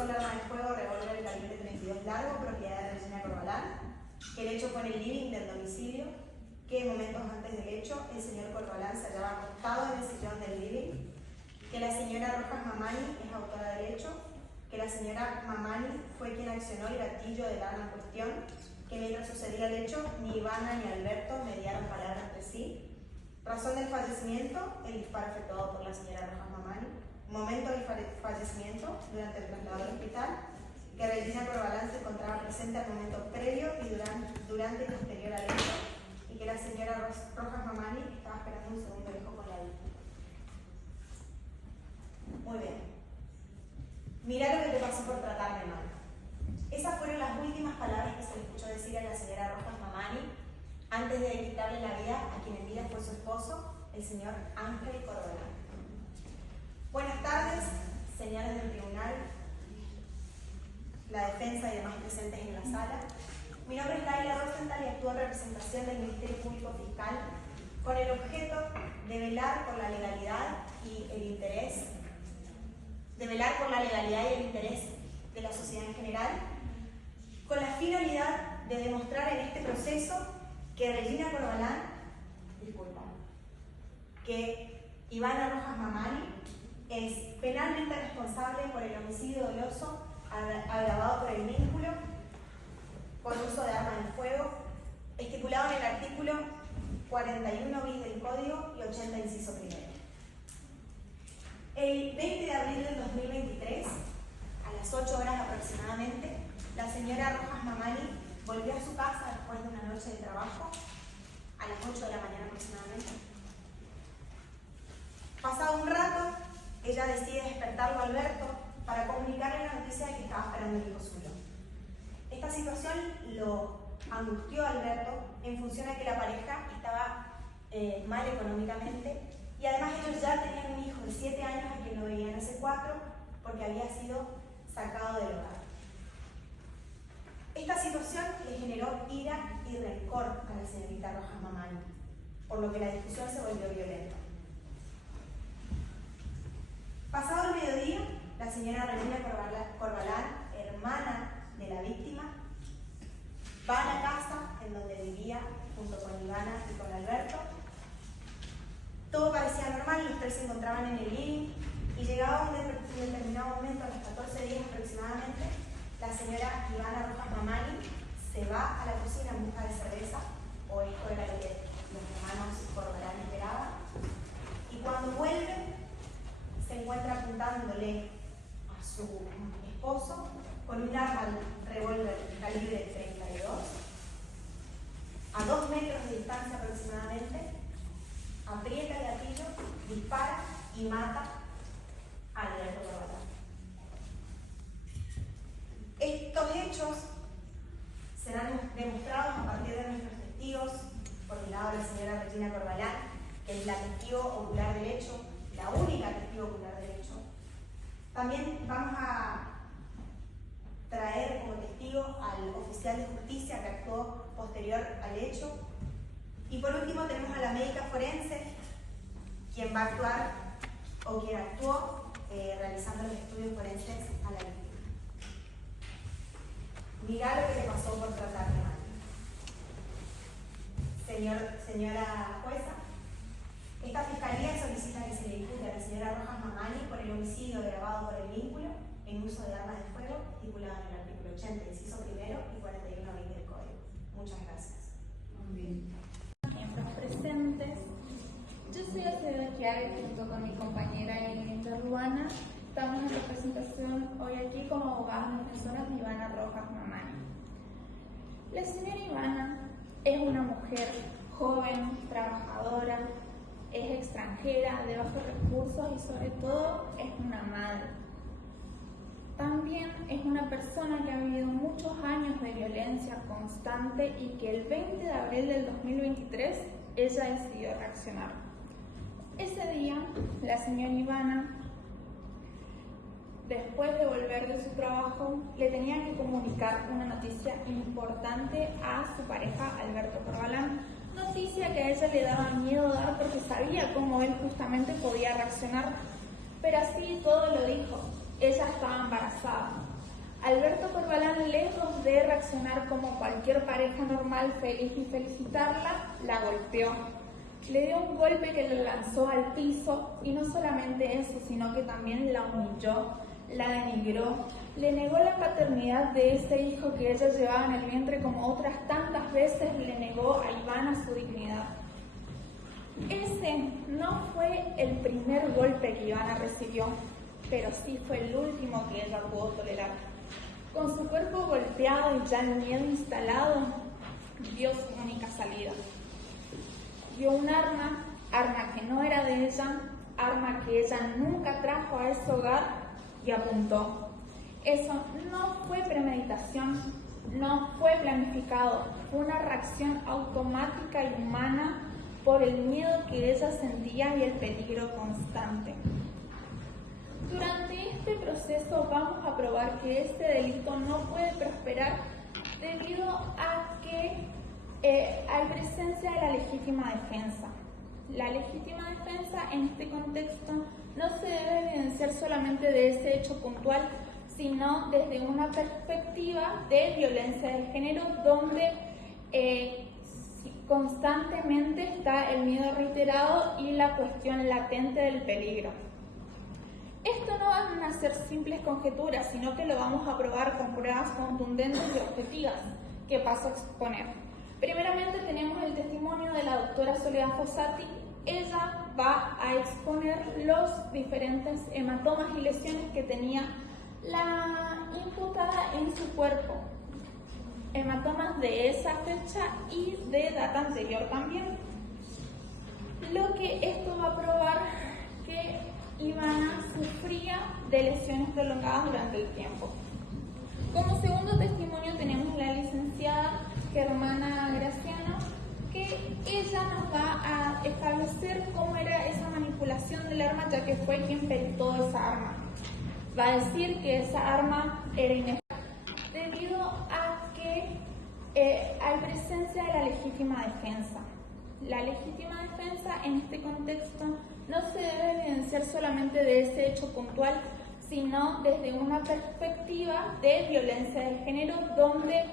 usó el arma de fuego revólver de calibre 32 largo, propiedad de Regina Corbalán, que el hecho fue en el living del domicilio, que momentos antes del hecho el señor Corbalán se hallaba acostado en el sillón del living, que la señora Rojas Mamani es autora del hecho, que la señora Mamani fue quien accionó el gatillo del arma en cuestión, que mientras sucedía el hecho ni Ivana ni Alberto mediaron palabras entre sí. Razón del fallecimiento, el disparo efectuado por la señora Rojas Mamani. Momento del fallecimiento, durante el traslado al hospital, que Regina Corbalán se encontraba presente al momento previo y durante y posterior al hecho, y que la señora Rojas Mamani estaba esperando un segundo hijo con la víctima. Muy bien. Mirá lo que te pasó por tratarme mal. Esas fueron las últimas palabras que se le escuchó decir a la señora Rojas Mamani antes de quitarle la vida a quien en vida fue su esposo, el señor Ángel Corbalán. Buenas tardes, señores del tribunal, la defensa y demás presentes en la sala. Mi nombre es Laila Rosenthal y actúo en representación del Ministerio Público Fiscal con el objeto de velar por la legalidad y el interés de la sociedad en general, con la finalidad de demostrar en este proceso que Regina Corbalán, que Ivana Rojas Mamani es penalmente responsable por el homicidio doloso agravado por el vínculo con uso de arma de fuego, estipulado en el artículo 41 bis del Código y 80 inciso primero. El 20 de abril del 2023, a las 8 horas aproximadamente, la señora Rojas Mamani volvió a su casa después de una noche de trabajo, a las 8 de la mañana aproximadamente. Pasado un rato, ella decide despertarlo a Alberto para comunicarle la noticia de que estaba esperando el hijo suyo. Esta situación lo angustió a Alberto en función a que la pareja estaba mal económicamente y además ellos ya tenían un hijo de 7 años a quien no veían hace 4 porque había sido sacado del hogar. Esta situación le generó ira y rencor a la señorita Rojas Mamani, por lo que la discusión se volvió violenta. Pasado el mediodía, la señora Regina Corbalán, hermana de la víctima, va a la casa en donde vivía junto con Ivana y con Alberto. Todo parecía normal, los tres se encontraban en el living y llegaba un determinado momento, a los 14 días aproximadamente, la señora Ivana Rojas Mamani se va a la cocina en busca de cerveza, o esto era lo que los hermanos Corbalán esperaban, y cuando vuelve se encuentra apuntándole a su esposo con un arma revólver calibre 32 a 2 metros de distancia aproximadamente, aprieta el gatillo, dispara y mata a Alberto Corbalán. Estos hechos serán demostrados a partir de nuestros testigos, por el lado de la señora Regina Corbalán, que es la testigo ocular del hecho, la única testigo ocular del hecho. También vamos a traer como testigo al oficial de justicia que actuó posterior al hecho. Y por último tenemos a la médica forense, quien va a actuar, o quien actuó realizando los estudios forenses a la víctima. Mirá lo que le pasó por tratarle mal. Señora jueza, esta fiscalía solicita que se le impute a la señora Rojas Mamani por el homicidio agravado por el vínculo en uso de armas de fuego, estipulado en el artículo 80, inciso primero y 41 bis del Código. Muchas gracias. Muy bien. Miembros presentes, yo soy Acevedo Chiari junto con mi compañera Elinda Ruana. Estamos en representación hoy aquí como abogadas defensoras de Ivana Rojas Mamani. La señora Ivana es una mujer joven, trabajadora, es extranjera, de bajos recursos y sobre todo es una madre. También es una persona que ha vivido muchos años de violencia constante y que el 20 de abril del 2023 ella decidió reaccionar. Ese día, la señora Ivana, después de volver de su trabajo, le tenía que comunicar una noticia importante a su pareja Alberto Corbalán. Noticia que a ella le daba miedo dar porque sabía cómo él justamente podía reaccionar, pero así todo lo dijo. Ella estaba embarazada. Alberto Corbalán, lejos de reaccionar como cualquier pareja normal, feliz y felicitarla, la golpeó. Le dio un golpe que la lanzó al piso y no solamente eso, sino que también la humilló, la denigró, le negó la paternidad de ese hijo que ella llevaba en el vientre como otras tantas veces le negó a Ivana su dignidad. Ese no fue el primer golpe que Ivana recibió, pero sí fue el último que ella pudo tolerar. Con su cuerpo golpeado y ya el miedo instalado, vio su única salida. Vio un arma que no era de ella, arma que ella nunca trajo a ese hogar y apuntó. Eso no fue premeditación, no fue planificado, fue una reacción automática y humana por el miedo que ella sentía y el peligro constante. Durante este proceso vamos a probar que este delito no puede prosperar debido a que hay presencia de la legítima defensa. La legítima defensa en este contexto no se debe evidenciar solamente de ese hecho puntual, sino desde una perspectiva de violencia de género donde constantemente está el miedo reiterado y la cuestión latente del peligro. Esto no van a ser simples conjeturas, sino que lo vamos a probar con pruebas contundentes y objetivas que paso a exponer. Primeramente tenemos el testimonio de la doctora Soledad Fossati. Ella va a exponer los diferentes hematomas y lesiones que tenía la imputada en su cuerpo. Hematomas de esa fecha y de data anterior también. Lo que esto va a probar que Ivana sufría de lesiones prolongadas durante el tiempo. Como segundo testimonio tenemos la licenciada Germana Graciano, que ella nos va a establecer cómo era esa manipulación del arma, ya que fue quien peritó esa arma. Va a decir que esa arma era inestable debido a que hay presencia de la legítima defensa. La legítima defensa en este contexto no se debe evidenciar solamente de ese hecho puntual, sino desde una perspectiva de violencia de género donde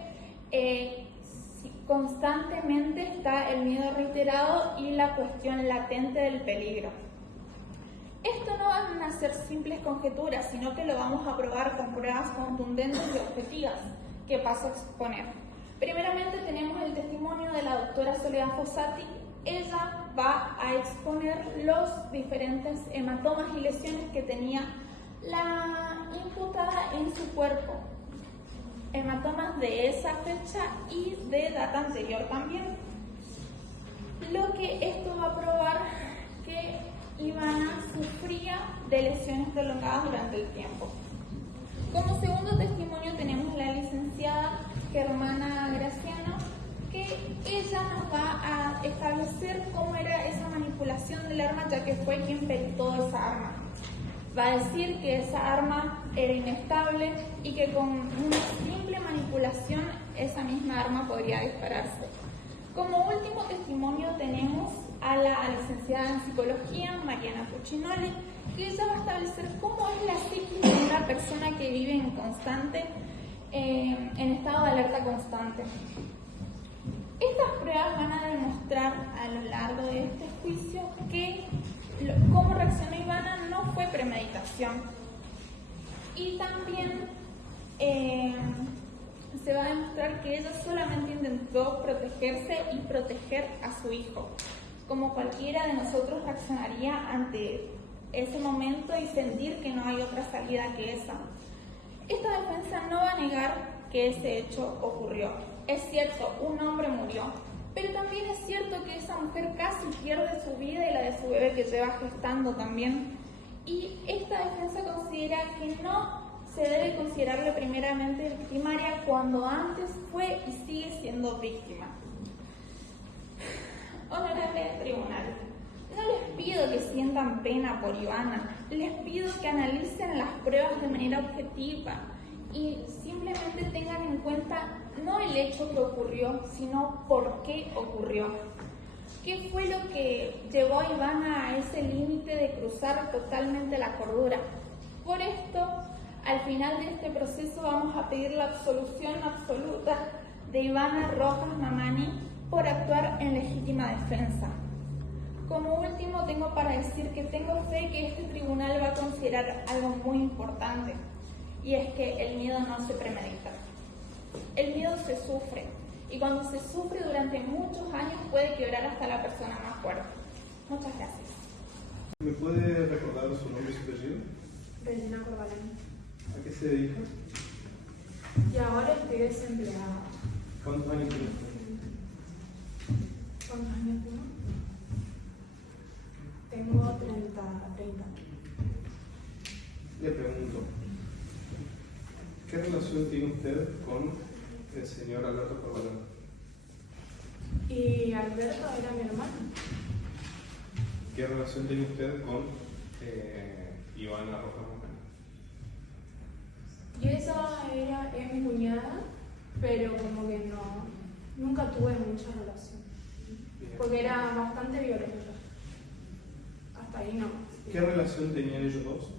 constantemente está el miedo reiterado y la cuestión latente del peligro. Esto no van a ser simples conjeturas, sino que lo vamos a probar con pruebas contundentes y objetivas que paso a exponer. Primeramente tenemos el testimonio de la doctora Soledad Fossati. Ella va a exponer los diferentes hematomas y lesiones que tenía la imputada en su cuerpo. Hematomas de esa fecha y de data anterior también. Lo que esto va a probar que Ivana sufría de lesiones prolongadas durante el tiempo. Como segundo testimonio tenemos la licenciada Germana Graciano, que ella nos va a establecer cómo era esa manipulación del arma, ya que fue quien peritó esa arma. Va a decir que esa arma era inestable y que con una simple manipulación esa misma arma podría dispararse. Como último testimonio tenemos a la licenciada en psicología, Mariana Puccinoli, que ella va a establecer cómo es la psiquis de una persona que vive en estado de alerta constante. Estas pruebas van a demostrar a lo largo de este juicio que cómo reaccionó Ivana no fue premeditación. Y también se va a demostrar que ella solamente intentó protegerse y proteger a su hijo, como cualquiera de nosotros reaccionaría ante ese momento y sentir que no hay otra salida que esa. Esta defensa no va a negar que ese hecho ocurrió. Es cierto, un hombre murió, pero también es cierto que esa mujer casi pierde su vida y la de su bebé que lleva gestando también. Y esta defensa considera que no se debe considerarle primeramente victimaria cuando antes fue y sigue siendo víctima. Honorable tribunal, no les pido que sientan pena por Ivana, les pido que analicen las pruebas de manera objetiva y simplemente tengan en cuenta no el hecho que ocurrió, sino por qué ocurrió. ¿Qué fue lo que llevó a Ivana a ese límite de cruzar totalmente la cordura? Por esto Al final de este proceso vamos a pedir la absolución absoluta de Ivana Rojas Mamani por actuar en legítima defensa. Como último, tengo para decir que tengo fe que este tribunal va a considerar algo muy importante, y es que el miedo no se premedita. El miedo se sufre, y cuando se sufre durante muchos años puede quebrar hasta la persona más fuerte. Muchas gracias. ¿Me puede recordar su nombre y su apellido? Regina Corbalán. ¿A qué se dedica? Y ahora estoy desempleada. ¿Cuántos años tiene usted? ¿Cuántos años tengo? Tengo 30. Le pregunto, ¿qué relación tiene usted con el señor Alberto Corbalán? Y Alberto era mi hermano. ¿Qué relación tiene usted con Ivana Rojas Mamani? Y esa es mi cuñada, pero como que nunca tuve mucha relación. Porque era bastante violenta. Hasta ahí no. ¿Qué relación tenían ellos dos?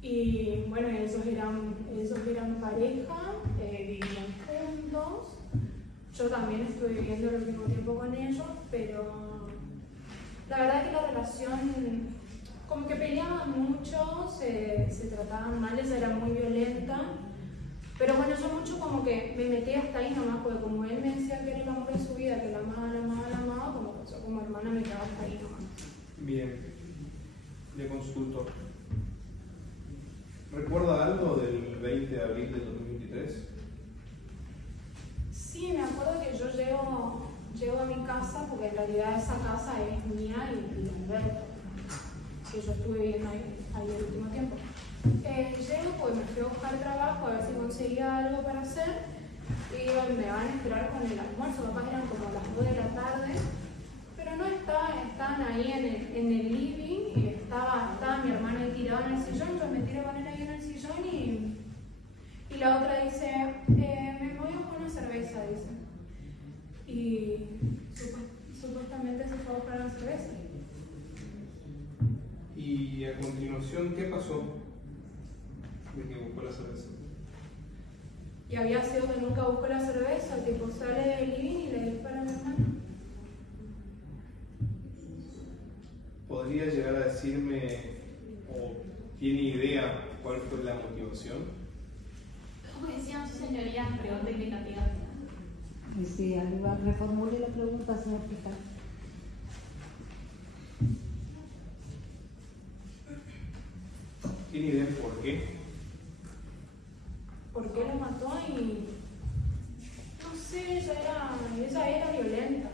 Y bueno, ellos eran pareja, vivían juntos. Yo también estuve viviendo el último tiempo con ellos, pero la verdad que la relación, como que peleaban mucho, se trataban mal, ella era muy violenta. Pero bueno, yo mucho como que me metí hasta ahí nomás, porque como él me decía que era el amor de su vida, que la amaba, como que yo como hermana me quedaba hasta ahí nomás. Bien, le consulto. ¿Recuerda algo del 20 de abril del 2023? Sí, me acuerdo que yo llego a mi casa, porque en realidad esa casa es mía y de Alberto, que yo estuve viviendo ahí el último tiempo. Llego, pues me fui a buscar trabajo a ver si conseguía algo para hacer y me van a esperar con el almuerzo, capaz eran como las 2 de la tarde, pero no estaban ahí en el living y estaba mi hermana ahí tirada en el sillón, yo me tiro con él ahí en el sillón y la otra dice, me voy a buscar una cerveza, dice. Y supuestamente se fue a buscar una cerveza. Y a continuación, ¿qué pasó de que buscó la cerveza? Y había sido que nunca buscó la cerveza, tipo sale del living y le dispara a mi hermana. ¿Podría llegar a decirme o tiene idea cuál fue la motivación? Como decían su señoría, pregunta indicativa. Sí, arriba, reformule la pregunta, señor fiscal. ¿Tiene idea por qué? ¿Por qué lo mató? Y no sé, ella era violenta.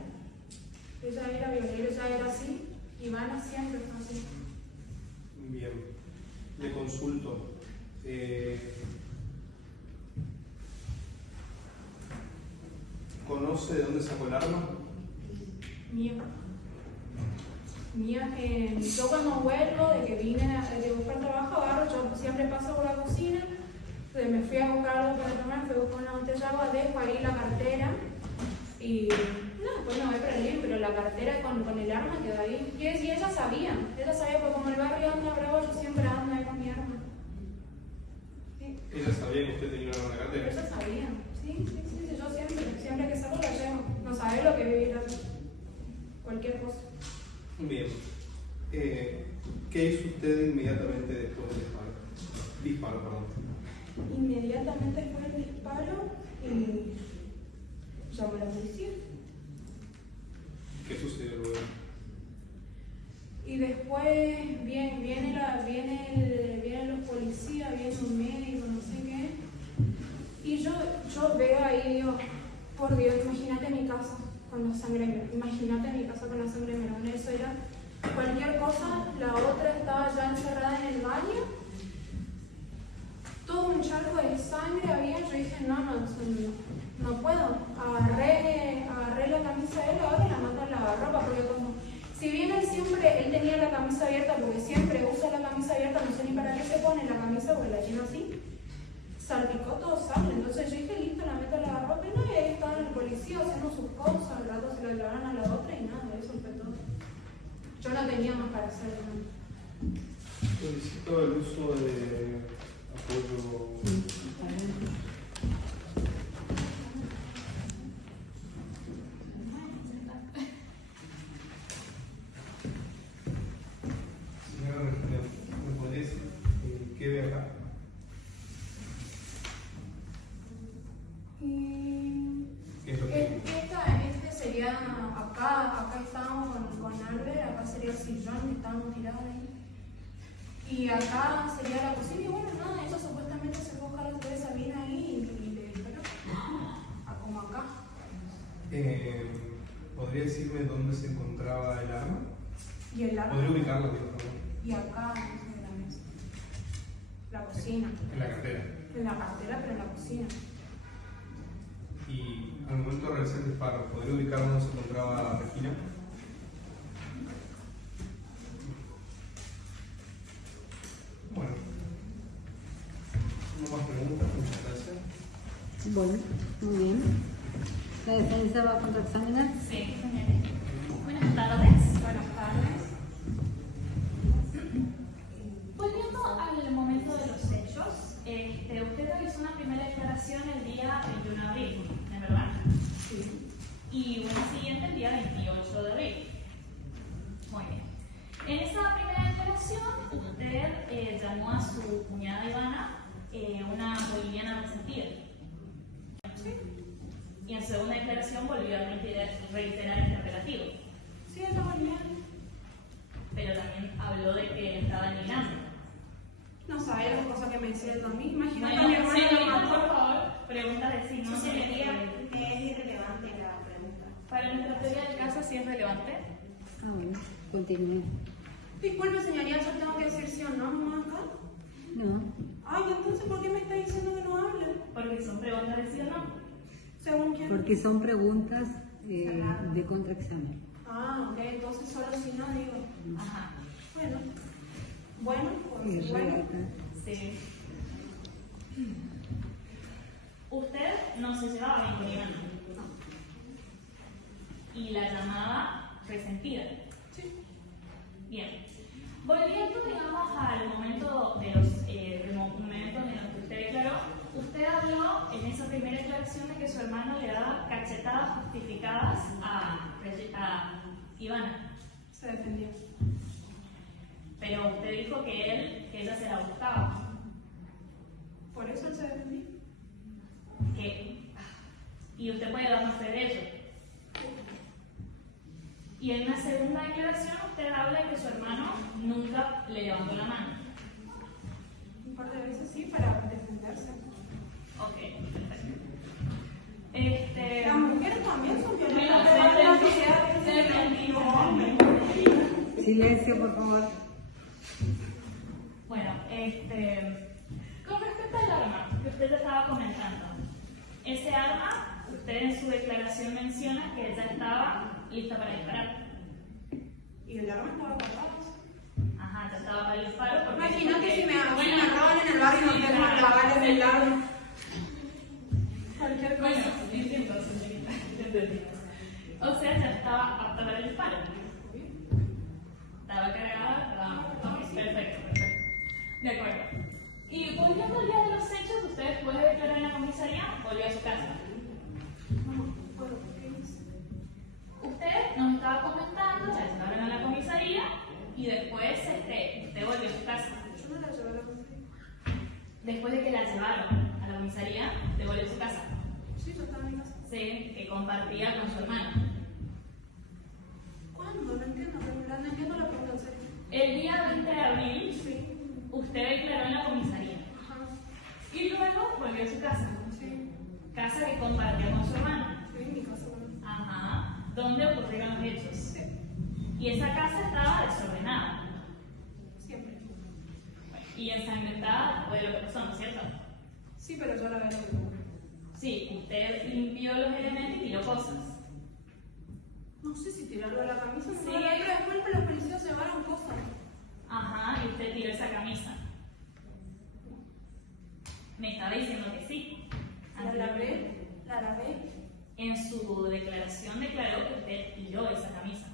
Ella era así. Ivana siempre fue así. Bien, le consulto. ¿Conoce de dónde sacó el arma? Mía, yo cuando vuelvo de que vine de buscar trabajo, agarro, yo siempre paso por la cocina, entonces me fui a buscar algo para tomar, fui a buscar una botella de agua, dejo ahí la cartera y después me voy para el living, pero la cartera con el arma quedó ahí. Y ella sabía, porque como el barrio anda bravo, yo siempre ando ahí con mi arma. Sí. ¿Ella sabía que usted tenía una arma en la cartera? Ella sabía, sí, yo siempre que salgo la llevo, no sabe lo que vivir así, cualquier cosa. Bien. ¿Qué hizo usted inmediatamente después del disparo? Inmediatamente después del disparo llamó a la policía. ¿Qué sucedió luego? Y después vienen los policías, viene un médico, no sé qué. Y yo veo ahí, digo, por Dios, imagínate mi casa con la sangre melón. Eso era cualquier cosa. La otra estaba ya encerrada en el baño. Todo un charco de sangre había. Yo dije, no puedo. Agarré la camisa de él, ahora la mata en lavarropa, porque como, si bien él tenía la camisa abierta, porque siempre usa la camisa abierta, no sé ni para qué se pone la camisa, porque la llena así, salpicó todo sangre. Entonces yo dije, listo, la meto en lavarropa, y no, y ahí estaban el policía haciendo sus cosas, al rato se la llevaron a la otra y nada, eso fue todo. Yo no tenía más para hacer nada. Solicito el uso de apoyo. Señora Regina, ¿me podría decir qué ve acá? ¿Qué es lo que Este sería acá estábamos con Albert, acá sería el sillón que estábamos tirados ahí. Y acá sería la cocina y bueno, nada, eso supuestamente se fue a buscar la de Sabina ahí y le dijeron como acá. ¿Podría decirme dónde se encontraba el arma? Y el arma. ¿Podría ubicarlo, por favor? Y acá en la mesa. La cocina. En la cartera. En la cartera, pero en la cocina. Y al momento de realizar el disparo, ¿podría ubicar dónde se encontraba Regina? Bueno, no más preguntas, muchas gracias. Bueno, muy bien. ¿La defensa va a contraexaminar? Sí, buenas tardes. Buenas tardes. Volviendo al momento de los hechos, usted realizó una primera declaración el día 21 de abril, ¿es verdad? Sí. Y una siguiente el día 28 de abril. Muy bien. En esa primera declaración, usted llamó a su cuñada Ivana una boliviana resentida. Y en segunda declaración volvió a reiterar este apelativo. Sí, es la boliviana. Pero también habló de que estaba negando. No sabía las cosas que me decían a mí. Imagínate Bueno, a mi hermano lo señorita, mató. por favor, preguntas de sí, no Señoría, es irrelevante la pregunta. Para nuestra teoría del caso sí es relevante. Ah, bueno, continúe. Disculpe, señoría, yo tengo que decir sí o no nomás acá. No, Ay, entonces, ¿por qué me está diciendo que no hable? Porque son preguntas de sí o no. ¿Según quién? porque son preguntas de contraexamen. Ah, ok, entonces solo si no digo. Ajá. Bueno, pues bueno. Relata. Sí. Usted no se llevaba bien con Ivana. Y la llamaba resentida. Sí. Bien. Volviendo, digamos, al momento de los momentos en los que usted declaró, usted habló en esa primera declaración de que su hermano le daba cachetadas justificadas a Ivana. Se defendió. Pero usted dijo que ella se la buscaba. ¿Por eso él se defendió? Y usted puede darnos fe de ello. Y en una segunda declaración usted habla de que su hermano nunca le levantó la mano. Un par de veces sí, para defenderse. Ok, perfecto. Las mujeres también son violentas. Silencio, por favor. Bueno, con respecto al arma que usted estaba comentando, ese arma, usted en su declaración menciona que ya estaba lista para disparar. Y el arma estaba guardado. Ajá, ya estaba para el disparo. Porque Imagínate si me bueno, roban en el barrio y no tengo la bala en el arma. Cualquier bueno, cosa. entiendo, señorita. Entendí. O sea, ya estaba apta para el disparo. Estaba cargada, estaba. Ok, perfecto. De acuerdo. Y volviendo al día de los hechos, usted después de declarar en la comisaría, volvió a su casa. Usted nos estaba comentando, la llevaron a la comisaría y después usted volvió a su casa. Yo no la llevé a la comisaría. Después de que la llevaron a la comisaría, te volvió a su casa. Sí, yo estaba en mi casa. Sí, que compartía con su hermano. ¿Cuándo? No entiendo, de verdad no entiendo la pregunta en serio. El día 20 de abril, Sí. usted declaró en la comisaría. Ajá. Y luego volvió a su casa. Sí. Casa que compartió con su hermano. Sí, en mi casa, bueno. Ajá. ¿Dónde ocurrieron los hechos? Sí. Y esa casa estaba desordenada. Siempre. Y ensangrentada después de lo que pasó, ¿no es cierto? Sí, pero yo la veo lo que Sí, usted limpió los elementos y tiró cosas. no sé si tirarlo a la camisa, Sí. pero después los policías se llevaron cosas. Ajá, y usted tiró esa camisa. Me estaba diciendo que sí. La lavé. En su declaración declaró que usted tiró esa camisa.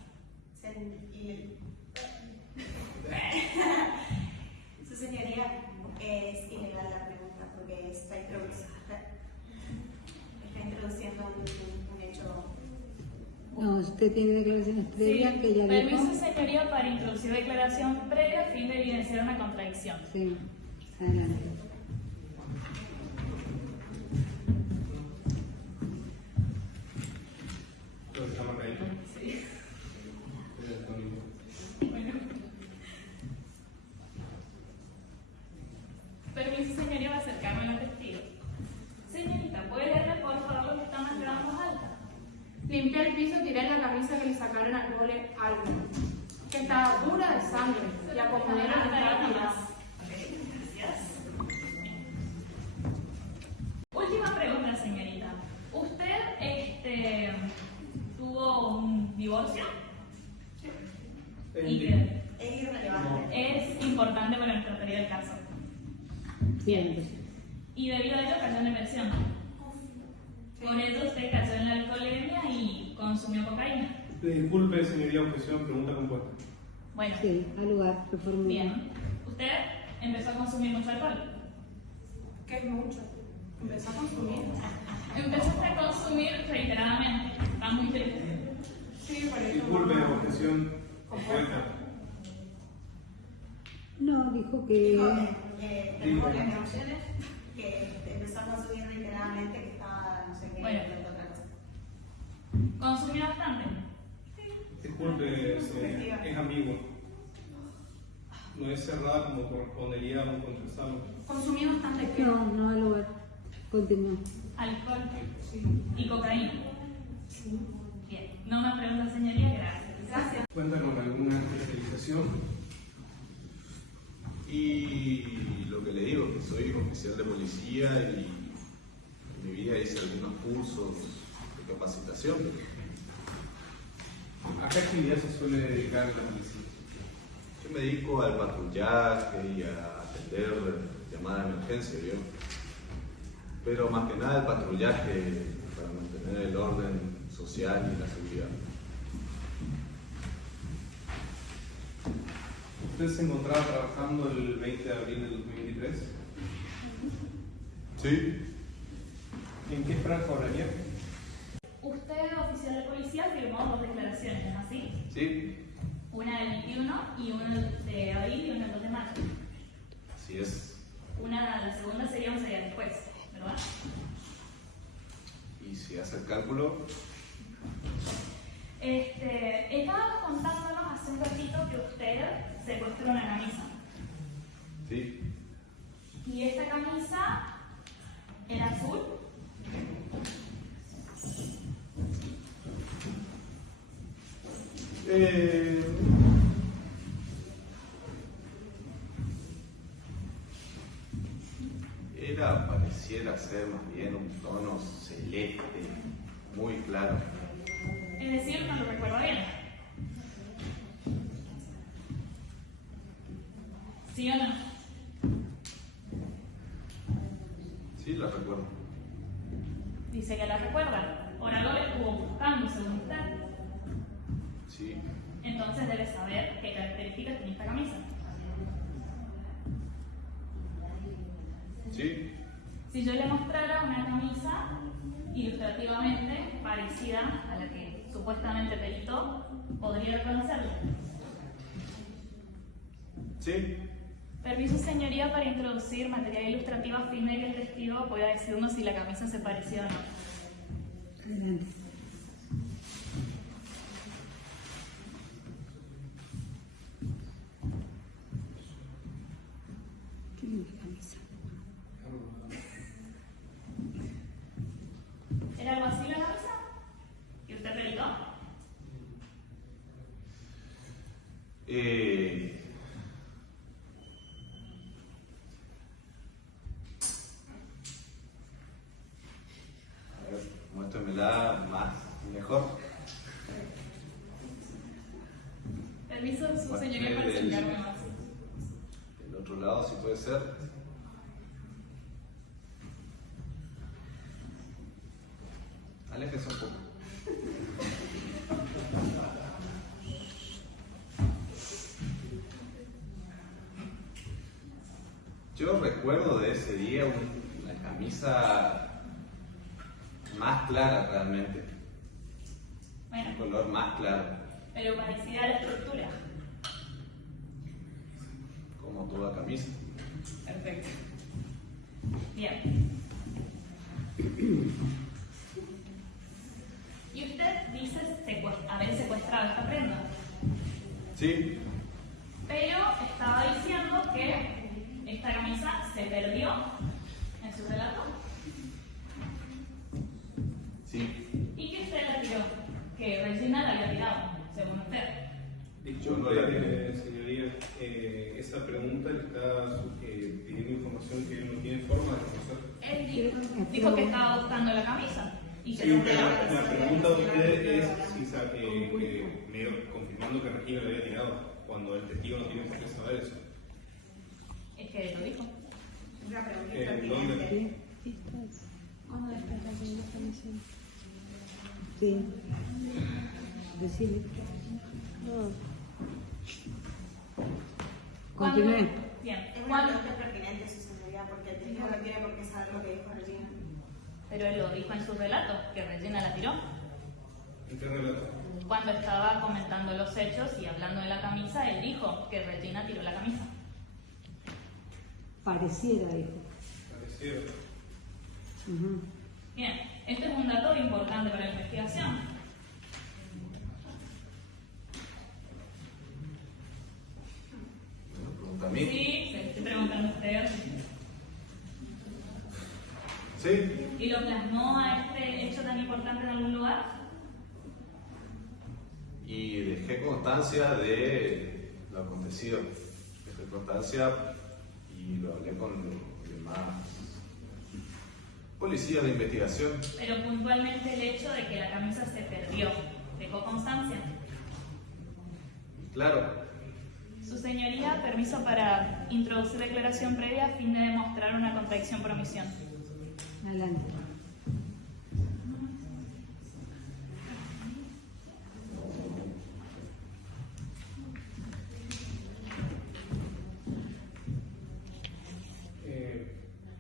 ¿Usted tiene declaraciones previas que ya Permiso, dijo? señoría, para introducir declaración previa a fin de evidenciar una contradicción. Sí, adelante. Entonces, ¿está marcadito? Sí. Bueno. Permiso, señoría, va a acercarme a los testigos. Señorita, ¿puede leerme por favor lo que está marcado en voz alta? Limpié el piso, tiré la camisa que le sacaron al pobre Álvaro, que estaba dura de sangre, y acomodé la que estaba tirada. Gracias. Última pregunta, señorita. ¿Usted tuvo un divorcio? ¿Y qué? Es irrelevante. Es importante para nuestra teoría del caso. Siempre. Y debido a ello cayó en depresión. Por eso usted cayó en la alcoholemia y consumió cocaína. Disculpe, señoría, objeción, pregunta compuesta. Bueno, Sí, al lugar, reformula. bien. Usted empezó a consumir mucho alcohol. Que es mucho. Empezó a consumir. Empezaste a consumir reiteradamente. Está muy triste. Sí, por eso. Disculpe, objeción compuesta. No, dijo Dijo, que... tenemos las grabaciones que empezó a consumir reiteradamente, que estaba, no sé qué, Bueno. otra cosa. ¿Consumió bastante? Disculpe, señoría, es ambiguo. No es cerrada como correspondería a un contrastado. Consumí bastante que. No al lugar. Continúa. Alcohol Sí. y cocaína. Sí. Bien. No más preguntas, señoría. Gracias. Gracias. ¿Cuenta con alguna especialización? Y lo que le digo, que soy oficial de policía y en mi vida hice algunos cursos de capacitación. ¿A qué actividad se suele dedicar la policía? Yo me dedico al patrullaje y a atender llamadas de emergencia, ¿vio? Pero más que nada el patrullaje para mantener el orden social y la seguridad. ¿Usted se encontraba trabajando el 20 de abril del 2023? Sí. ¿En qué franja horaria? Usted, oficial de policía, firmó dos declaraciones, ¿no es así? Sí, Una del 21 y una de abril y una del 2 de mayo. así es. La segunda sería 11 días después, ¿verdad? Y si hace el cálculo, Estaba contándonos hace un ratito que usted secuestró una camisa. sí, Y esta camisa era azul. pareciera ser más bien un tono celeste, muy claro. Es decir, no lo recuerdo bien. ¿Sí o no? Sí, la recuerdo. Dice que la recuerda. Por algo le estuvo buscando, según usted. Sí, Entonces debe saber qué características tiene esta camisa. sí, Si yo le mostrara una camisa ilustrativamente parecida a la que supuestamente perito, ¿podría reconocerla? sí. Permiso, señoría, para introducir material ilustrativo a fin de que el testigo pueda decirnos si la camisa se parecía o no. Adelante. Qué linda camisa. ¿Era algo así la camisa? ¿Y usted peritó? A ver, muéstremela más, mejor. Permiso, su Bueno, señoría, para del- acercarme más. El otro lado, si puede ser. Aléjese un poco. Yo recuerdo de ese día una camisa más clara realmente. Bueno, Bueno, un color más claro, pero parecida a la estructura. como toda camisa. Perfecto. Bien. Y usted dice haber secuestrado esta prenda, Sí, pero estaba diciendo que esta camisa se perdió en su relato sí. y que usted la tiró, que Regina la había tirado, según usted. Yo no la Disculpe, señoría, esa pregunta le está pidiendo información que él no tiene forma de conocer. Él dijo que estaba buscando la camisa. Y que Sí, no pero la- la pregunta de usted es si medio confirmando que Regina la había tirado, cuando el testigo no tiene por qué saber eso. Es que lo dijo. Una pregunta ¿Dónde? pertinente. ¿Cuándo despertaste de esta misión? Sí. Decime. ¿Cuándo? Continúe. Bien. Es una ¿Cuándo? pregunta pertinente, su señoría, porque el testigo no tiene por qué saber lo que dijo Regina. Pero él lo dijo en su relato, que Regina la tiró. ¿En qué relato? Cuando estaba comentando los hechos y hablando de la camisa, él dijo que Regina tiró la camisa. Pareciera, hijo. Pareciera. Ujú. Bien, este es un dato importante para la investigación. Me lo pregunta a mí. Sí, se lo estoy preguntando a usted. Sí, ¿Y lo plasmó a este hecho tan importante en algún lugar? y dejé constancia de lo acontecido. Dejé constancia y lo hablé con los demás policías de investigación. Pero puntualmente el hecho de que la camisa se perdió, ¿dejó constancia? Claro, Su señoría, permiso para introducir declaración previa a fin de demostrar una contradicción por omisión. Adelante.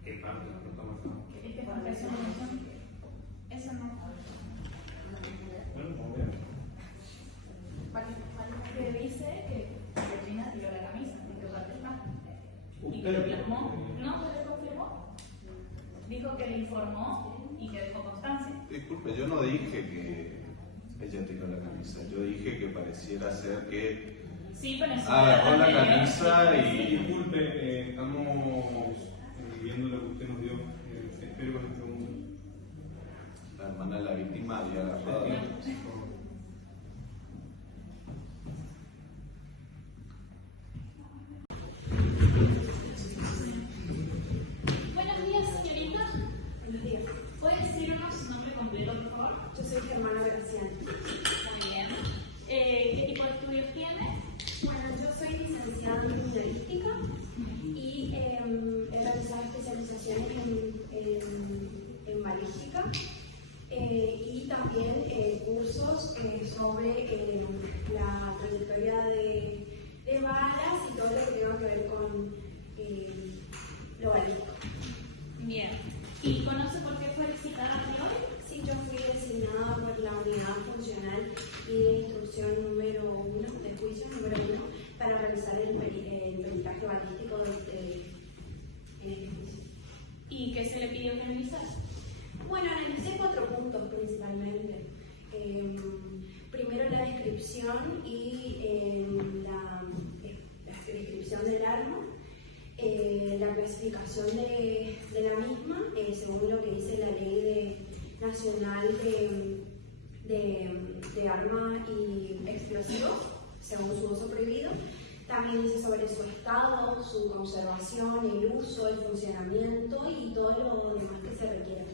¿Qué parte? No estamos acá. ¿Este es contradicción por omisión? Eso no. Bueno, vamos a ver. Que dice que Regina tiró la camisa, en qué parte está. Y que lo plasmó. No, se le confirmó. Dijo que le informó y que dejó constancia. disculpe, yo no dije que ella tiró la camisa, yo dije que pareciera ser que Sí, pero en su agarró la relato camisa anterior, y... Disculpe, estamos viendo lo que usted nos dio. Espero que nos pregunte. La hermana de la víctima había agarrado. Buenos días, señorita. Buenos días. ¿Puede decirnos su nombre completo, por favor? Yo soy Germana Graciani. También. ¿Qué tipo de estudios tiene? Bueno, yo soy licenciada en criminalística y he realizado especializaciones en balística y también cursos sobre la trayectoria de balas y todo lo que tenga que ver con lo balístico. Bien. ¿Y conoce por qué fue citada aquí hoy? Sí, yo fui designada por la unidad funcional y de instrucción número 1, de juicio número 1, para realizar el peritaje balístico en este juicio. ¿Y qué se le pidió que analizara? Bueno, analicé 4 puntos principalmente. Primero la descripción y la descripción del arma. La clasificación de la misma, según lo que dice la ley nacional de armas y explosivos, según su uso prohibido. También dice sobre su estado, su conservación, el uso, el funcionamiento y todo lo demás que se requiere.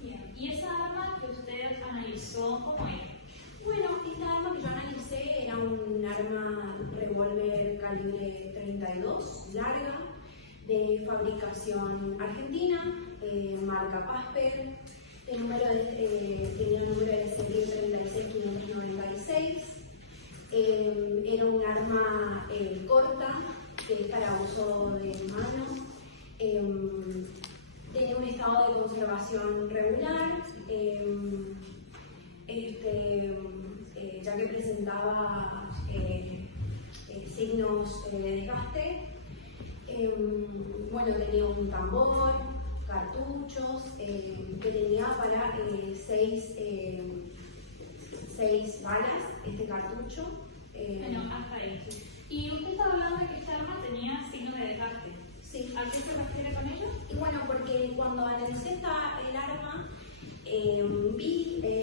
Bien. ¿Y esa arma que usted analizó, cómo era? Bueno, esta arma que yo analicé era un arma revólver calibre 32, larga, de fabricación argentina, marca Pasper, tenía el número de serie 36596, era un arma corta, que es para uso de mano, tenía un estado de conservación regular, ya que presentaba signos de desgaste. Bueno, tenía un tambor, cartuchos, que tenía para 6 balas este cartucho. Bueno, hasta ahí. Y usted estaba hablando de que esta arma tenía signos de desgaste. Sí. ¿A qué se refiere con ello? Y bueno, porque cuando analicé el arma,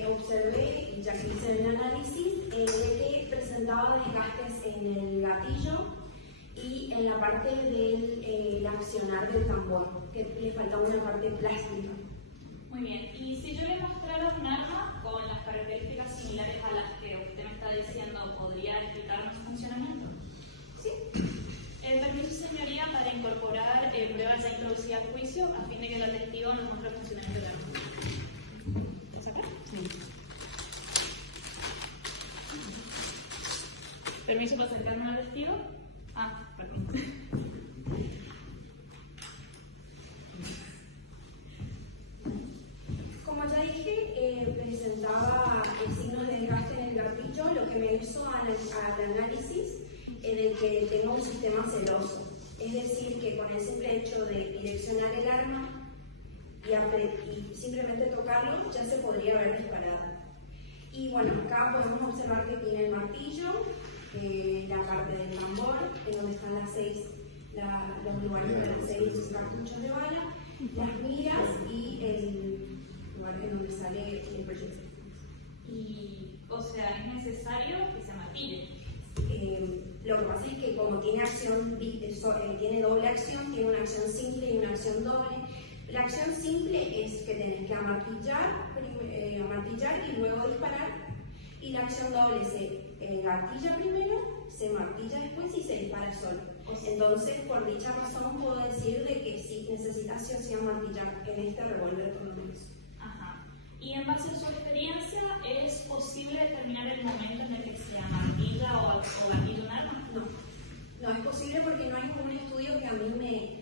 observé, y ya que hice el análisis, de que presentaba desgastes en el gatillo y en la parte del accionar del tambor, que le faltaba una parte plástica. Muy bien. Y si yo le mostrara un arma con las características similares a las que usted me está diciendo, ¿podría explicarnos su funcionamiento? Sí. Permiso, señoría, para incorporar pruebas ya introducidas al juicio a fin de que el testigo nos muestre el funcionamiento del arma. Permiso para acercarme al testigo. Ah, perdón. Como ya dije, presentaba signos de desgaste en el gatillo, lo que me hizo al análisis de que tengo un sistema celoso. Es decir, que con el simple hecho de direccionar el arma y simplemente tocarlo, ya se podría haber disparado. Y bueno, acá podemos observar que tiene el martillo, la parte del tambor, donde están los lugares para las 6 cartuchos de bala, las miras y el lugar en donde sale el proyectil. Y, o sea, es necesario que se martille. Lo que pasa es que como tiene tiene doble acción, tiene una acción simple y una acción doble. La acción simple es que tenés que amartillar y luego disparar. Y la acción doble se martilla primero, se martilla después y se dispara solo. Entonces, por dicha razón, puedo decir de que sí necesitas sí o sí amartillar en este revólver por lo menos. Ajá. Y en base a su experiencia, ¿es posible determinar el momento en el que se amartilla o gatilla un arma? No es posible porque no hay ningún estudio que a mí me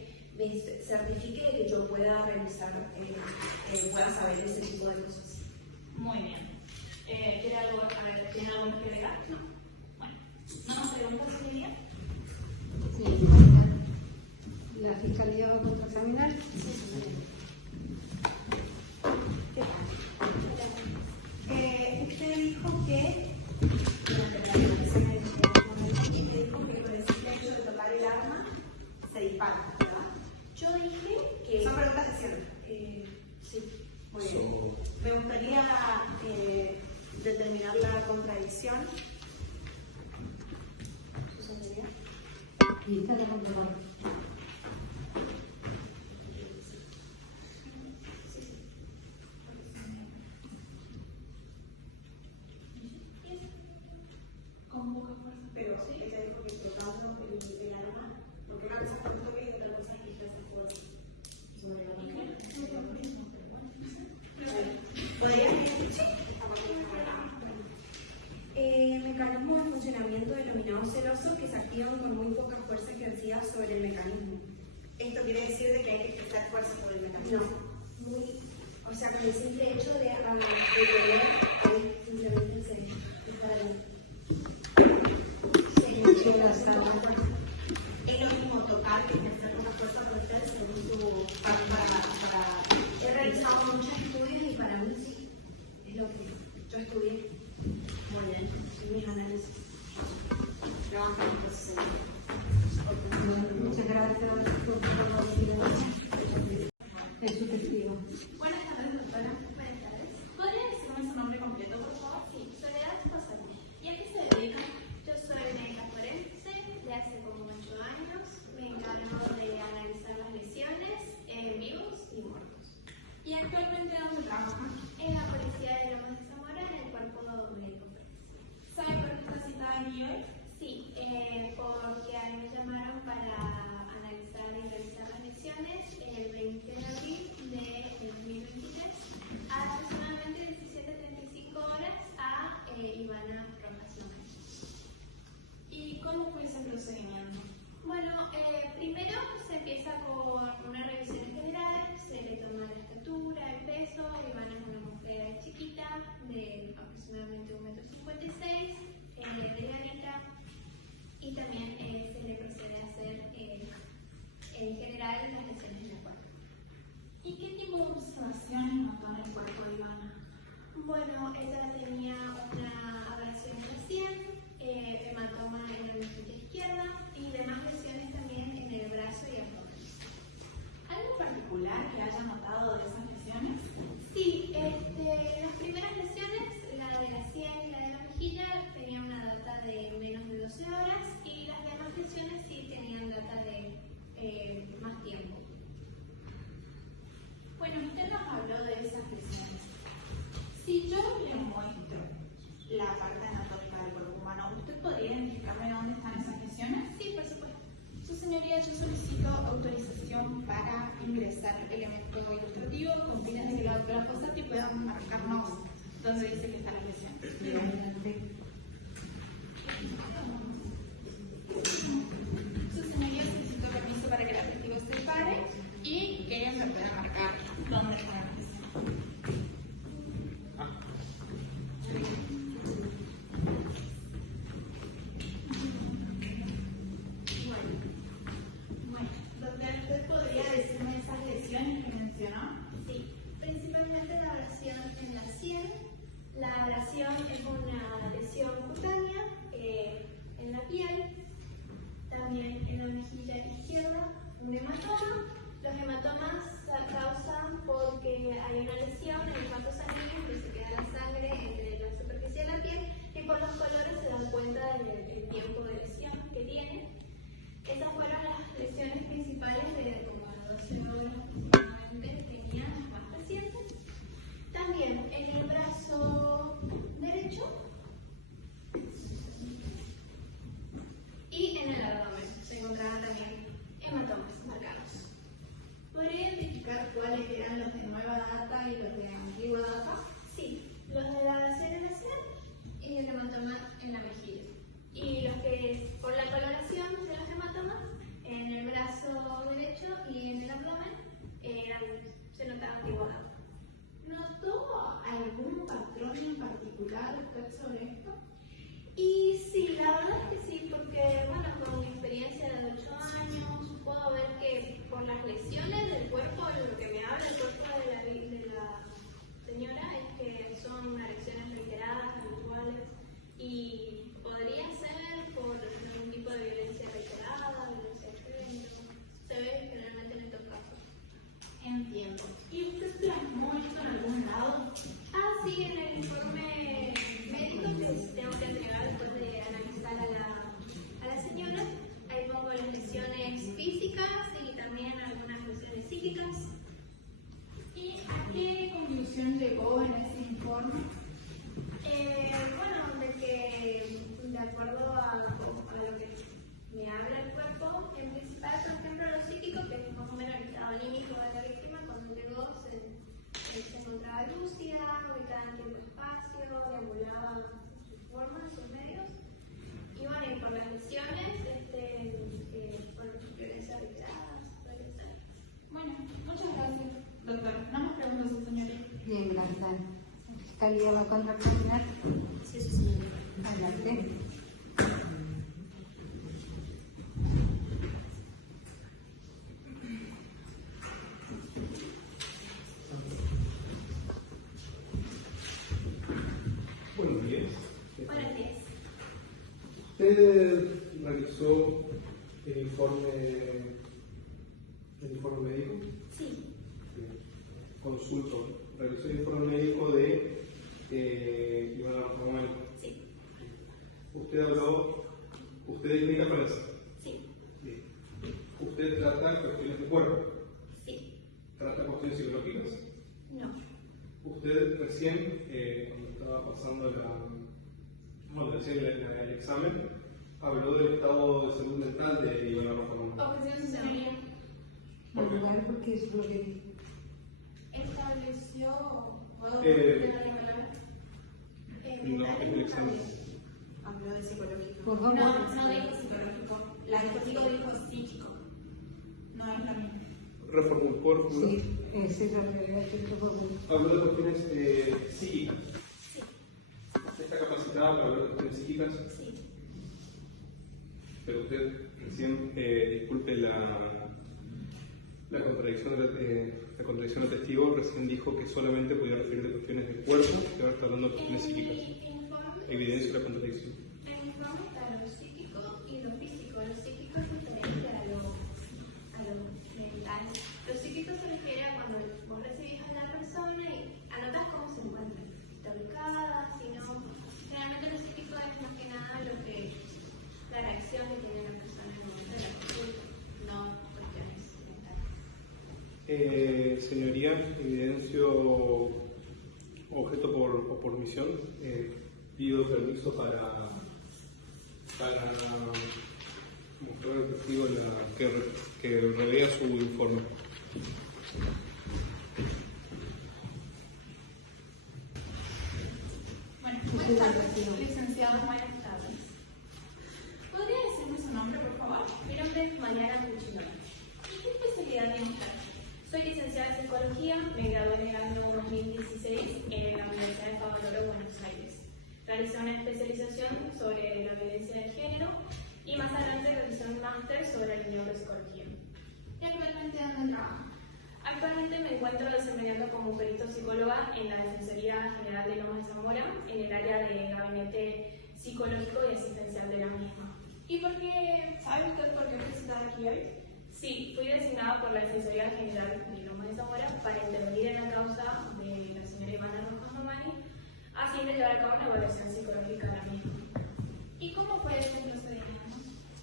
certifique de que yo pueda realizar, pueda saber ese tipo de cosas. Muy bien. ¿Tiene algo que agregar? No. Bueno, ¿no nos preguntas, señoría? Sí. ¿La fiscalía va a contraexaminar? ¿Qué tal? Usted dijo que durante la presentación del usted dijo que con el simple hecho de tocar el arma se dispara, ¿verdad? Yo dije que... Son preguntas de cierre. Sí. Muy bien. Me gustaría determinar la contradicción. Y esta es la contraparte. Con poca fuerza. Pero ella dijo que tocando el arma, porque una cosa es con toque y otra cosa es que ejerce fuerza. Mecanismo de funcionamiento denominado celoso que se activan con muy poca fuerza ejercida sobre el mecanismo. Esto quiere decir de que hay que ejercer fuerza sobre el mecanismo. No, o sea, con el simple hecho de querer, simplemente se dispara. Es lo mismo tocar que ejercer una fuerza corporal según su He realizado muchos estudios y para mí sí, es lo que yo estudié. Muy bien. Mis análisis. Trabajo en el proceso. Muchas gracias. Es su testigo. Buenas tardes, doctora. Buenas tardes. ¿Podría decirme su nombre completo, por favor? Sí, Soledad Pasadilla. ¿Y a qué se dedica? Yo soy médica forense de hace como 8 años. Me encargo de analizar las lesiones vivos y muertos. ¿Y actualmente dónde trabaja? En la policía de Lomas de Zamora, en el cuerpo médico forense. ¿Sabe por qué está citada aquí hoy? Sí, porque a mí me llamaron para analizar y revisar las lesiones Bueno, ella tenía una abrasión en la sien, hematoma en la mejilla izquierda y demás lesiones también en el brazo y abdomen. ¿Algo en particular que haya notado de esas lesiones? Sí, las primeras lesiones, la de la sien y la de la mejilla, tenían una data de menos de 12 horas y las demás lesiones sí tenían data de más tiempo. Bueno, usted nos habló de esas lesiones. Si yo le muestro la parte anatómica del cuerpo humano, ¿usted podría indicarme dónde están esas lesiones? Sí, por supuesto. Su señoría, yo solicito autorización para ingresar elemento ilustrativo con fines de que la doctora Fossati pueda marcarnos dónde dice que están las lesiones. Adelante. Su señoría, solicito permiso para que el objetivo se pare y que me pueda marcar dónde están las lesiones. Bueno, doctor, ¿usted podría decirme esas lesiones que mencionó? Sí, principalmente la abrasión en la sien. La abrasión es una lesión cutánea en la piel, también en la mejilla izquierda, un hematoma. Los hematomas se causan porque hay una lesión en el vaso sanguíneo y se queda la sangre entre la superficie de la piel y por los colores se dan cuenta del tiempo de lesión que tiene. Esas fueron las lesiones principales de como 12 horas aproximadamente que tenían las más recientes. También en el brazo derecho y en el abdomen se encontraban también hematomas marcados. ¿Podría identificar cuáles eran los de nueva data y los de antigua data? Sí, los de la abrasión en la sien y el hematoma en la mejilla. Y los que por la coloración de los hematomas en el brazo derecho y en el abdomen se notaba antigüedad. ¿Notó algún patrón en particular usted sobre esto? Y sí, la verdad es que sí, porque bueno, con mi experiencia de 8 años puedo ver que por las lesiones del cuerpo, lo que me habla el cuerpo de la señora es que son lesiones reiteradas, habituales, y podría ser por algún tipo de violencia reiterada, violencia de género, se ve generalmente en estos casos. Entiendo. ¿Y usted plasmó esto en algún lado? Sí, en el informe médico que tengo que entregar después de analizar a la señora, ahí pongo las lesiones físicas y también algunas lesiones psíquicas. ¿Y a qué conclusión llegó en ese informe? Bueno, de que de acuerdo a lo que me habla el cuerpo, en principal, por ejemplo, lo psíquico, que es más o menos el estado anímico de la víctima, cuando llegó se encontraba lúcida, ubicada en tiempo y espacio, deambulaba en sus formas, sus medios. Y bueno, y por las lesiones, bueno, violencia reiterada, puede ser. Bueno, muchas gracias, doctor. No más preguntas, su señoría. Bien, gracias. ¿Fiscalía va a contraponer? Sí, sí, sí. Adelante. Buenos días. Buenos días. ¿Usted realizó el informe médico? Sí, Consulto. Realizó el informe médico de Ivana Román. sí, Usted es clínica forense. sí, Bien. ¿Usted trata cuestiones de cuerpo? sí, ¿Trata cuestiones psicológicas? no, Usted recién, cuando estaba pasando el examen, habló del estado de salud mental de Ivana Román. Objeción, su señoría. ¿Por qué? Lugar porque es lo que dijo. Estableció. No, en el examen. Habló de psicológico. Por favor. No dijo psicológico. La testigo dijo psíquico. No es lo mismo. Reformuló, ¿puedo reformular? Sí, ese es lo que voy a decir, por favor. Habló de cuestiones psíquicas. ¿Usted está capacitada para hablar de cuestiones psíquicas? sí. Pero usted recién, disculpe La contradicción del testigo recién dijo que solamente podía referir de cuestiones del cuerpo, que ahora está hablando de cuestiones psíquicas. Evidencia la contradicción. El informe está lo psíquico y lo físico. Lo psíquico es diferente a lo mental. Lo psíquico se refiere a cuando vos recibís a la persona y anotas cómo se encuentra. Está ubicada, si no. Generalmente lo psíquico es más que nada la reacción que tiene la persona en el momento de la consulta, no cuestiones mentales. Señoría, evidencio objeto por omisión. Pido permiso para mostrar al testigo que revea su informe. Bueno, buenas tardes, licenciado, buenas tardes. ¿Podría decirme su nombre, por favor? Mi nombre es Mariana Cuchillo. ¿Y qué especialidad tiene usted? Soy licenciada en Psicología, me gradué en el año 2016 en la Universidad de Pablo de Buenos Aires. Realicé una especialización sobre la violencia de género y más adelante realicé un máster sobre el neuropsicología. ¿Y actualmente dónde trabaja? Actualmente me encuentro desempeñando como perito psicóloga en la Defensoría General de Lomas de Zamora, en el área de gabinete psicológico y asistencial de la misma. ¿Y por qué, sabe usted por qué está aquí hoy? Sí, fui designada por la Defensoría General de Lomas de Zamora para intervenir en la causa de la señora Ivana Rojas Mamani, a fin de llevar a cabo una evaluación psicológica de la misma. ¿Y cómo fue este procedimiento?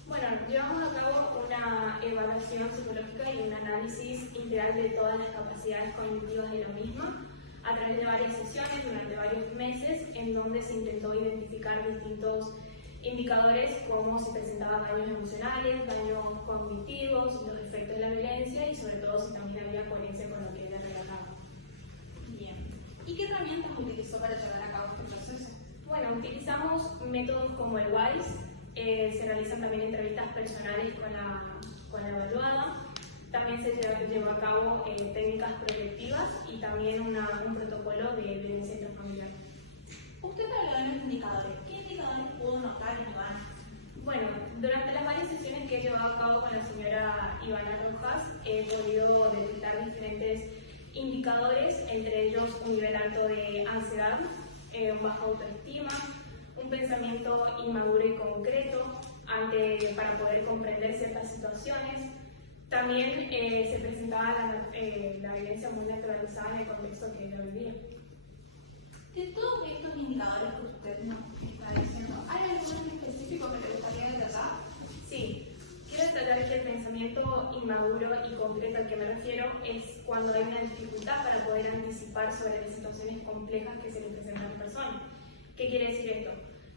Bueno, llevamos a cabo una evaluación psicológica y un análisis integral de todas las capacidades cognitivas de la misma a través de varias sesiones durante varios meses, en donde se intentó identificar distintos indicadores como si presentaban daños emocionales, daños cognitivos, los efectos de la violencia y sobre todo si también había coherencia con lo que ella relataba. Bien. ¿Y qué herramientas utilizó para llevar a cabo este proceso? Bueno, utilizamos métodos como el WISE, se realizan también entrevistas personales con la evaluada, también se llevó a cabo técnicas protectivas y también un protocolo de violencia intrafamiliar. Usted habló de los indicadores. ¿Qué indicadores pudo notar en Ivana? Bueno, durante las varias sesiones que he llevado a cabo con la señora Ivana Rojas, he podido detectar diferentes indicadores, entre ellos un nivel alto de ansiedad, baja autoestima, un pensamiento inmaduro y concreto para poder comprender ciertas situaciones. También se presentaba la violencia muy naturalizada en el contexto que ella vivía. De todos estos indicadores que usted nos está diciendo, ¿hay alguno en específico que le gustaría detallar? Sí, quiero detallar que el pensamiento inmaduro y concreto al que me refiero es cuando hay una dificultad para poder anticipar sobre las situaciones complejas que se le presentan a la persona. ¿Qué quiere decir esto?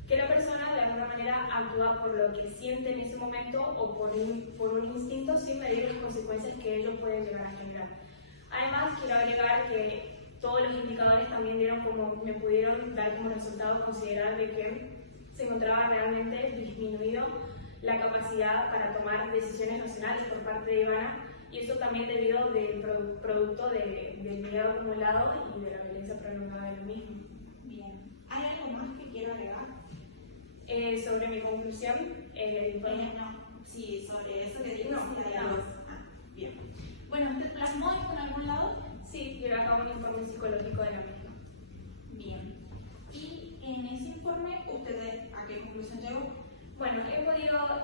Que la persona de alguna manera actúa por lo que siente en ese momento o por un instinto sin medir las consecuencias que ello puede llegar a generar. Además, quiero agregar que todos los indicadores también me pudieron dar como resultado considerar de que se encontraba realmente disminuido la capacidad para tomar decisiones racionales por parte de Ivana, y eso también debido del producto del miedo acumulado y de la violencia prolongada de lo mismo. Bien. ¿Hay algo más que quiero agregar? Sobre mi conclusión, Sí, sobre eso que dijo. No. Bien. Bueno, ¿usted plasmó esto en algún lado? Sí, llevé a cabo un informe psicológico de la misma. Bien. ¿Y en ese informe usted a qué conclusión llegó? Bueno, he podido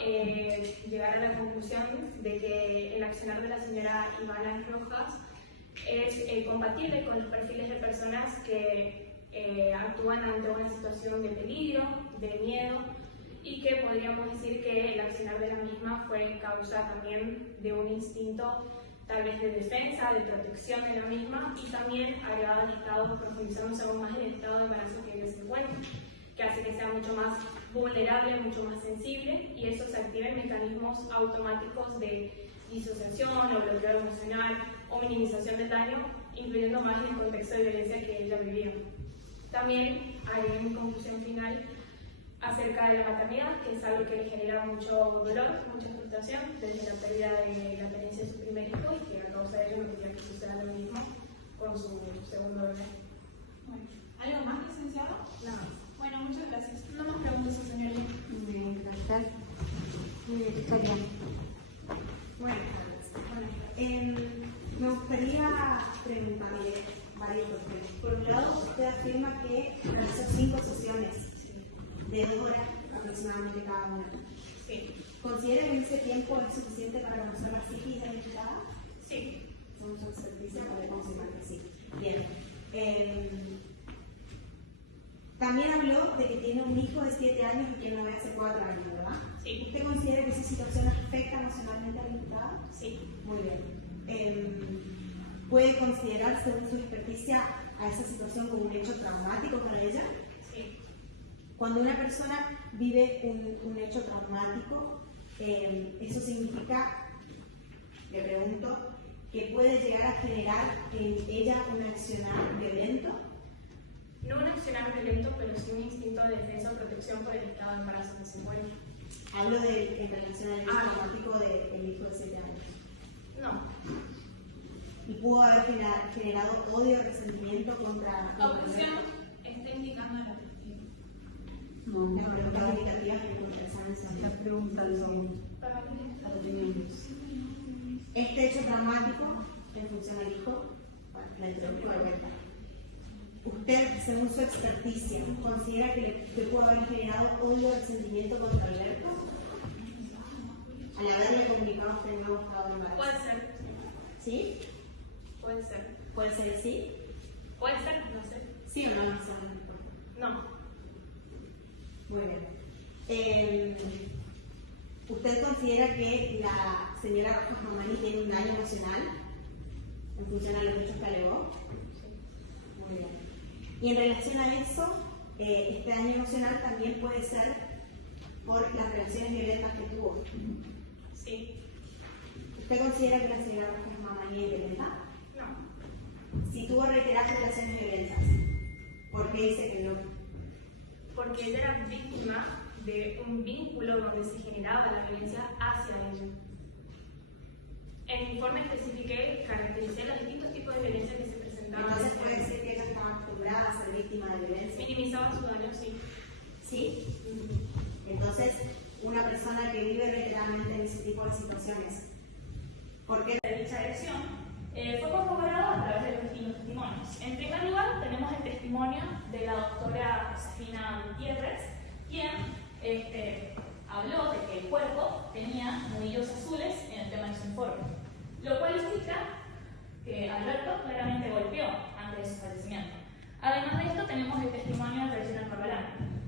llegar a la conclusión de que el accionar de la señora Ivana Rojas es compatible con los perfiles de personas que actúan ante una situación de peligro, de miedo, y que podríamos decir que el accionar de la misma fue causa también de un instinto tal vez de defensa, de protección de la misma, y también agregado al estado, profundizándose aún más en el estado de embarazo que ella se encuentra, que hace que sea mucho más vulnerable, mucho más sensible, y eso se activen mecanismos automáticos de disociación o bloqueo emocional o minimización del daño, influyendo más en el contexto de violencia que ella vivía. También haré mi conclusión final acerca de la maternidad, que es algo que le genera mucho dolor, mucha frustración, desde la pérdida de la tenencia de su primer hijo, y que a causa de ello no quería que suceda lo mismo con su segundo bebé. Bueno, ¿algo más, licenciado? Nada más. Bueno, muchas gracias. No más preguntas, señoría. Muy bien, gracias. Muy bien, está bien. Buenas tardes. Me gustaría preguntarle varias cuestiones. Por un lado, usted afirma que realizó 5 sesiones de 2 horas aproximadamente cada una. Sí. ¿Considera que ese tiempo es suficiente para conocer la psiquis de la invitada? Sí. Hacemos un ejercicio para confirmar que sí. Bien. También habló de que tiene un hijo de 7 años y que no ve hace 4 años, ¿verdad? Sí. ¿Usted considera que esa situación afecta emocionalmente a la invitada? Sí. Muy bien. ¿Puede considerar, según su experticia, a esa situación como un hecho traumático para ella? Sí. Cuando una persona vive un hecho traumático, eso significa, le pregunto, que puede llegar a generar en ella un accionar violento. No un accionar violento, pero sí un instinto de defensa o protección por el estado de embarazo que se encuentra. Hablo en relación al hecho traumático del hijo de 7 años. No. Y pudo haber generado odio o resentimiento contra Objeción está indicando la testigo. No, las preguntas indicativas que conversan en las preguntas son. Este hecho traumático, en función al hijo, la introducción de Alberto. ¿Usted, según su experticia, considera que pudo haber generado odio o resentimiento contra Alberto? Al haberle comunicado a usted el nuevo estado de embarazo. Puede ser. ¿Sí? Puede ser. ¿Puede ser así? Puede ser, no sé. ¿Sí o no? No. Muy bien. ¿Usted considera que la señora Rojas Mamani tiene un daño emocional en función a los hechos que alegó? Muy bien. Y en relación a eso, este daño emocional también puede ser por las relaciones violentas que tuvo. Sí. ¿Usted considera que la señora Rojas Mamani es violenta? No. Si tuvo reiteradas relaciones violentas, ¿por qué dice que no? Porque ella era víctima de un vínculo donde se generaba la violencia hacia ella. En mi informe especifiqué, caractericé los distintos tipos de violencia que se presentaban. Entonces puede decir que ella estaba acostumbrada a ser víctima de violencia. Minimizaba su daño, sí. ¿Sí? Entonces, una persona que vive reiteradamente en ese tipo de situaciones, ¿por qué? De dicha agresión fue corroborado a través de los distintos testimonios. En primer lugar, tenemos el testimonio de la doctora Josefina Gutiérrez, quien habló de que el cuerpo tenía nudillos azules en el tema de su informe, lo cual indica que Alberto claramente golpeó antes de su fallecimiento. Además de esto, tenemos el testimonio de Regina Corbalán,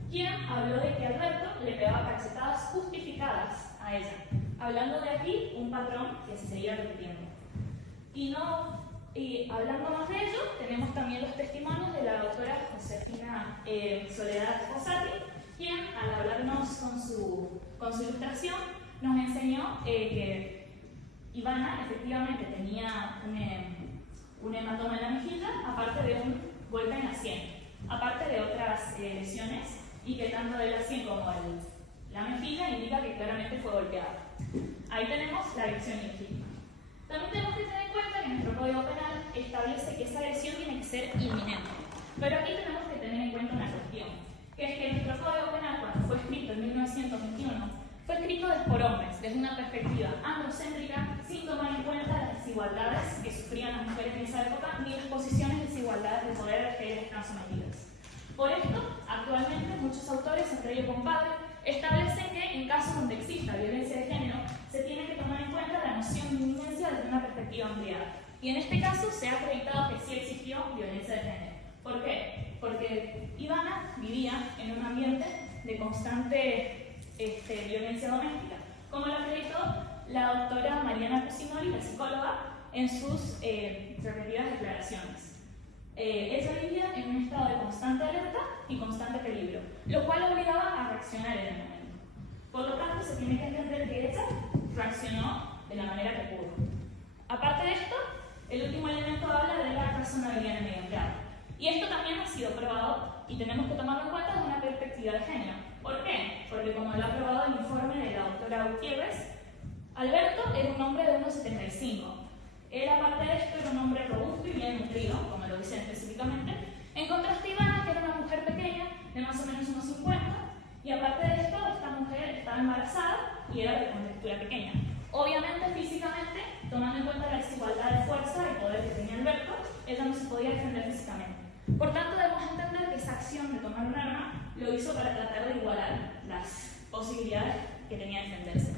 quien habló de que Alberto le pegaba cachetadas justificadas a ella, hablando de aquí un patrón que se seguía repitiendo. Y hablando más de ello, tenemos también los testimonios de la doctora Josefina Soledad Fossati, quien al hablarnos con su ilustración nos enseñó que Ivana efectivamente tenía un hematoma en la mejilla, aparte de un golpe en la sien, aparte de otras lesiones, y que tanto de la sien como la mejilla indica que claramente fue golpeada. Ahí tenemos la agresión ilegítima. También tenemos que tener en cuenta que nuestro Código Penal establece que esa agresión tiene que ser inminente. Pero aquí tenemos que tener en cuenta una cuestión, que es que nuestro Código Penal, cuando fue escrito en 1921, fue escrito por hombres, desde una perspectiva androcéntrica, sin tomar en cuenta las desigualdades que sufrían las mujeres en esa época, ni las posiciones desigualdades de poder a las que ellas están sometidas. Por esto, actualmente muchos autores, entre ellos compadre, establecen que en casos donde exista violencia de género, se tiene que tomar en cuenta la noción de inminencia desde una perspectiva ampliada. Y en este caso se ha acreditado que sí existió violencia de género. ¿Por qué? Porque Ivana vivía en un ambiente de constante violencia doméstica, como lo acreditó la doctora Mariana Cusinoli, la psicóloga, en sus repetidas declaraciones. Ella vivía en un estado de constante alerta y constante peligro, lo cual obligaba a reaccionar en el momento. Por lo tanto, se tiene que entender que ella reaccionó de la manera que pudo. Aparte de esto, el último elemento habla de la razonabilidad en el medio empleado. Y esto también ha sido probado y tenemos que tomarlo en cuenta desde una perspectiva de género. ¿Por qué? Porque como lo ha probado el informe de la doctora Gutiérrez, Alberto era un hombre de 1,75. Él, aparte de esto, era un hombre robusto y bien nutrido, como lo dicen específicamente. En contraste, Ivana, que era una mujer pequeña, de más o menos unos 50, y aparte de esto, esta mujer estaba embarazada y era de contextura pequeña. Obviamente, físicamente, tomando en cuenta la desigualdad de fuerza y poder que tenía Alberto, ella no se podía defender físicamente. Por tanto, debemos entender que esa acción de tomar un arma lo hizo para tratar de igualar las posibilidades que tenía de defenderse.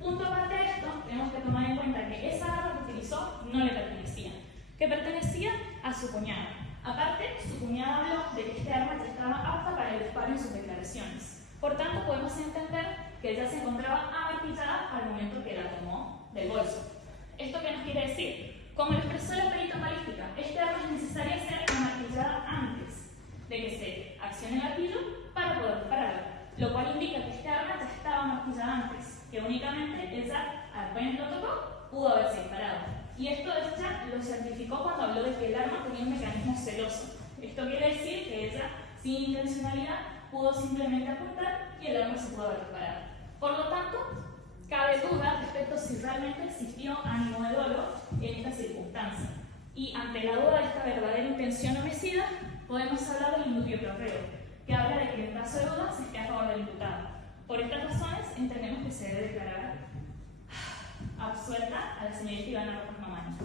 Punto aparte de esto, tenemos que tomar en cuenta que esa arma que utilizó no le pertenecía, que pertenecía a su cuñada. Aparte, su cuñada habló de que este arma ya estaba apta para el disparo en sus declaraciones. Por tanto, podemos entender que ella se encontraba amartillada al momento que la tomó del bolso. ¿Esto qué nos quiere decir? Como lo expresó la perita balística, este arma es necesaria ser amartillada antes de que se accione el gatillo para poder dispararla, lo cual indica que este arma ya estaba amartillada antes, que únicamente ella, apenas lo tocó, pudo haberse disparado. Y esto ella lo certificó cuando habló de que el arma tenía un mecanismo celoso. Esto quiere decir que ella, sin intencionalidad, pudo simplemente apuntar y el arma se pudo haber disparado. Por lo tanto, cabe duda respecto a si realmente existió ánimo de dolo en esta circunstancia. Y ante la duda de esta verdadera intención homicida, podemos hablar del indubio pro reo, que habla de que en caso de duda se esté a favor del imputado. Por estas razones, entendemos que se debe declarar absuelta a la señorita Ivana Rojas Mamani.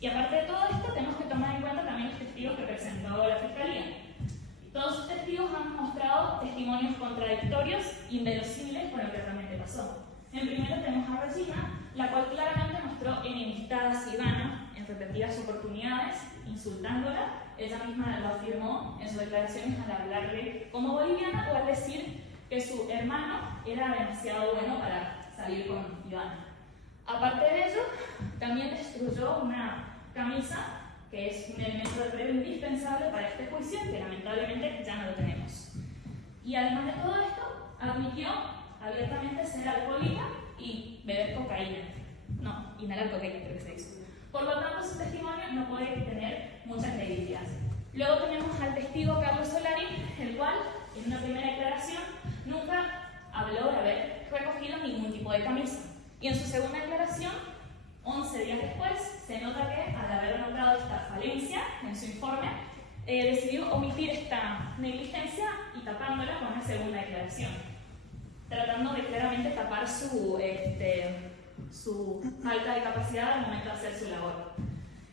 Y aparte de todo esto, tenemos que tomar en cuenta también los testigos que presentó la Fiscalía. Todos los testigos han mostrado testimonios contradictorios, inverosímiles con lo que realmente pasó. En primero tenemos a Regina, la cual claramente mostró enemistad a Ivana en repetidas oportunidades, insultándola. Ella misma lo afirmó en sus declaraciones al hablarle como boliviana o al decir que su hermano era demasiado bueno para salir con Ivana. Aparte de ello, también destruyó una camisa, que es un elemento de prueba indispensable para este juicio, que lamentablemente ya no lo tenemos. Y además de todo esto, admitió abiertamente ser alcohólica y beber cocaína. No, inhalar cocaína creo que se dice. Por lo tanto, su testimonio no puede tener mucha credibilidad. Luego tenemos al testigo Carlos Solari, el cual, en una primera declaración, nunca habló de haber recogido ningún tipo de camisa. Y en su segunda declaración, 11 días después, se nota que, al haber notado esta falencia en su informe, decidió omitir esta negligencia y tapándola con una segunda declaración, tratando de claramente tapar su falta de capacidad al momento de hacer su labor.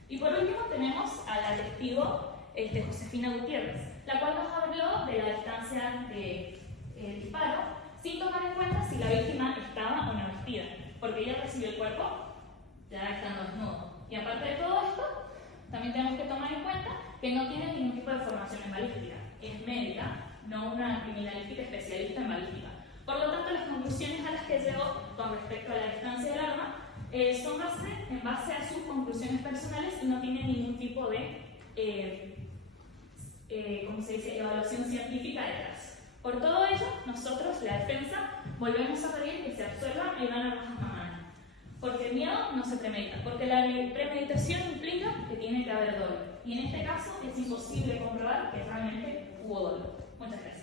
Y por último tenemos a la testigo Josefina Gutiérrez, la cual nos habló de la distancia del disparo, sin tomar en cuenta si la víctima estaba o no vestida, porque ella recibió el cuerpo ya estando desnudo. Y aparte de todo esto, también tenemos que tomar en cuenta que no tiene ningún tipo de formación en balística. Es médica, no una criminalística especialista en balística. Por lo tanto, las conclusiones a las que llegó con respecto a la distancia del arma son en base a sus conclusiones personales y no tienen ningún tipo de evaluación científica detrás. Por todo ello, nosotros, la defensa, volvemos a pedir que se absuelva a Ivana Rojas Mamani, porque el miedo no se premedita, porque la premeditación implica que tiene que haber dolo, y en este caso es imposible comprobar que realmente hubo dolo. Muchas gracias.